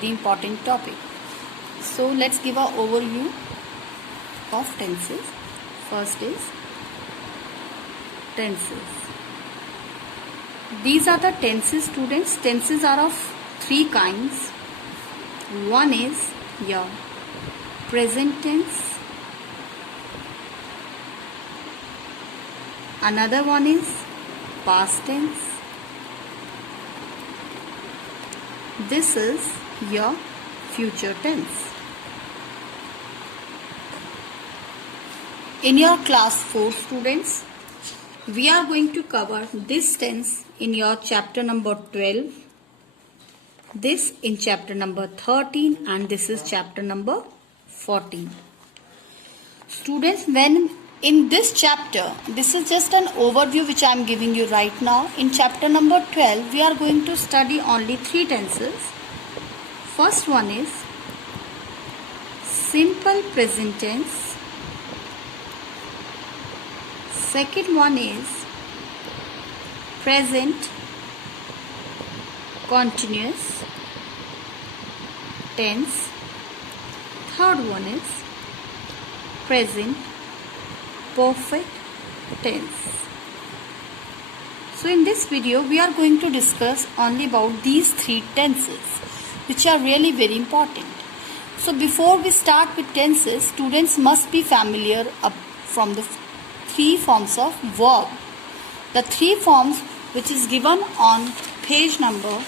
the important topic. So let's give an overview of tenses. First is tenses. These are the tenses, students. Tenses are of three kinds. One is your present tense. Another one is past tense. This is your future tense. In your class 4 students, we are going to cover this tense in your chapter number 12, this in chapter number 13, and this is chapter number 14. Students, when in this chapter, this is just an overview which I am giving you right now. In chapter number 12, we are going to study only three tenses. First one is simple present tense. Second one is present continuous tense. Third one is present perfect tense. So in this video we are going to discuss only about these three tenses which are really very important. So before we start with tenses, students must be familiar from the three forms of verb. The three forms which is given on page number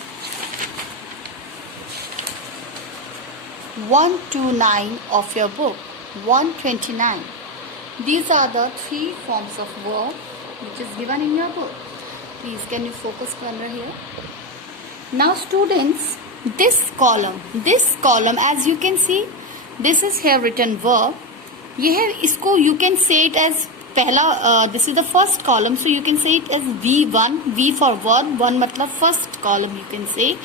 129 of your book, 129. These are the three forms of verb which is given in your book. Please, can you focus camera here? Now students, this column as you can see, this is here written verb. ये है, इसको you can say it as पहला, this is the first column, so you can say it as V1, V for verb, one मतलब first column you can say.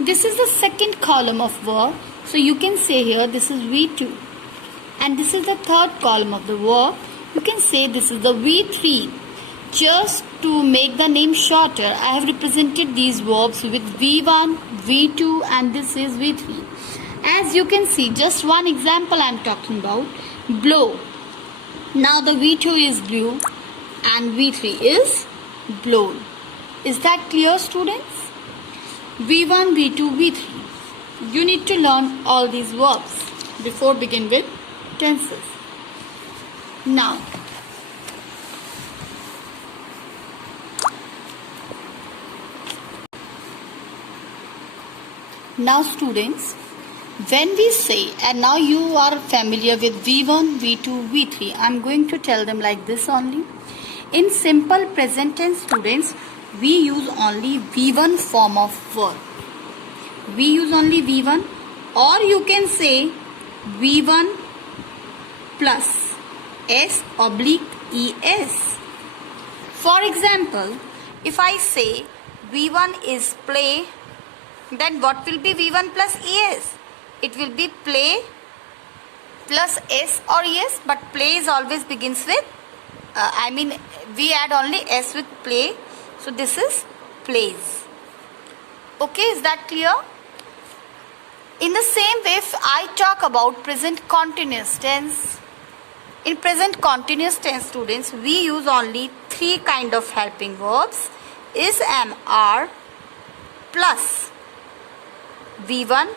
This is the second column of verb, so you can say here this is V2. And this is the third column of the verb. You can say this is the V3. Just to make the name shorter, I have represented these verbs with V1, V2 and this is V3. As you can see, just one example I am talking about. Blow. Now the V2 is blew and V3 is blown. Is that clear, students? V1, V2, V3. You need to learn all these verbs before begin with tenses. Now students, when we say, and now you are familiar with V1, V2, V3, I am going to tell them like this only. In simple present tense, students, we use only V1 form of verb. We use only V1, or you can say V1 plus S oblique ES. For example, if I say V1 is play, then what will be V1 plus ES? It will be play plus S or ES, but play is always begins with, we add only S with play. So this is plays. Okay, is that clear? In the same way, if I talk about present continuous tense, in present continuous tense, students, we use only three kind of helping verbs. Is, am, are plus V1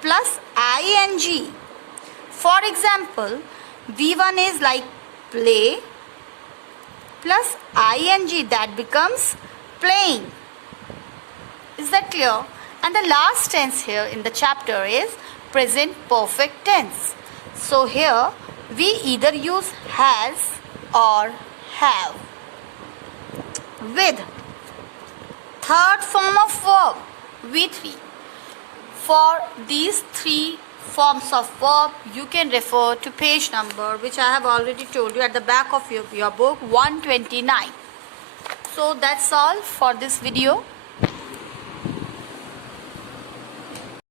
plus ing. For example, V1 is like play plus ing, that becomes playing. Is that clear? And the last tense here in the chapter is present perfect tense. So here we either use has or have. With third form of verb, V3. For these three forms of verb, you can refer to page number which I have already told you at the back of your book, 129. So that's all for this video.